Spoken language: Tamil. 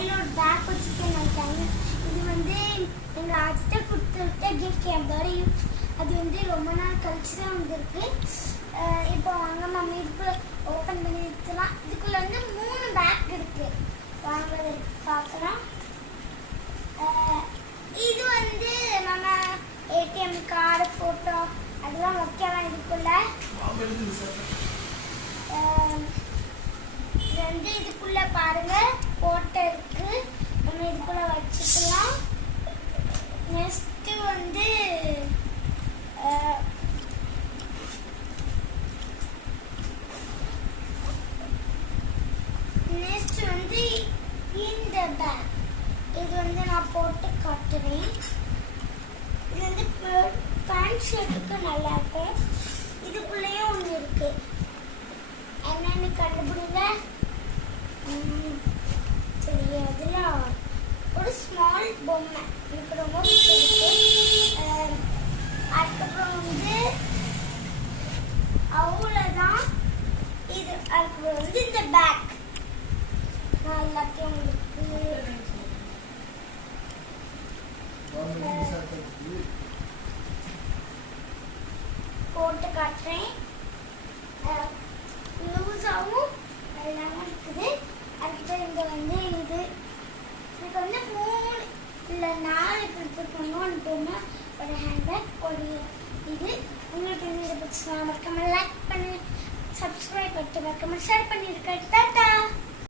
கையில் ஒரு பேக் வச்சுருக்கேன் நினைக்காங்க. இது வந்து எங்கள் அத்தை கொடுத்துருக்க கிஃப்ட் என் பர்த்டே. அது வந்து ரொம்ப நாள் கழிச்சு தான் வந்துருக்கு. இப்போ வாங்க நம்ம இதுக்குள்ளே ஓப்பன் பண்ணி வச்சுலாம். இதுக்குள்ளே வந்து 3 பேக் இருக்குது. வாங்க பார்க்கலாம். இது வந்து நம்ம ஏடிஎம் கார்டு ஃபோட்டோ அதெல்லாம் வைக்கலாம் இதுக்குள்ள. இது வந்து இதுக்குள்ள பாருங்க போட்டோ இருக்கு. நம்ம இதுக்குள்ள வச்சுக்கலாம். நெக்ஸ்ட் வந்து இந்த பேக் இது வந்து நான் போட்டு காட்டுறேன். இது வந்து பேண்ட் ஷர்ட்டுக்கு நல்லா இருக்கும். இதுக்குள்ளேயும் ஒன்று இருக்கு. என்னன்னு கண்டுபிடிங்க. சரி, அதில் ஒரு ஸ்மால் பொம்மை எனக்கு ரொம்ப பிடிச்சிருக்கு. அதுக்கப்புறம் வந்து அவ்வளோதான். இது அதுக்கப்புறம் வந்து இந்த பேக் நான் எல்லாத்தையும் உங்களுக்கு போட்டு காட்டுறேன். லூஸாகவும் எல்லாமே இருக்குது. அதுக்கிட்ட இங்கே வந்து இது எனக்கு வந்து 3 இல்லை 4 கொடுத்துருக்கோங்க. ஒன்று ஒரு ஹேண்ட்பேக், ஒரு இது. உங்களுக்கு வந்து இதை பிடிச்சினா மறக்காம லைக் பண்ணி சப்ஸ்கிரைப் பண்ணிட்டு மறக்காம ஷேர் பண்ணியிருக்கேன். டாடா.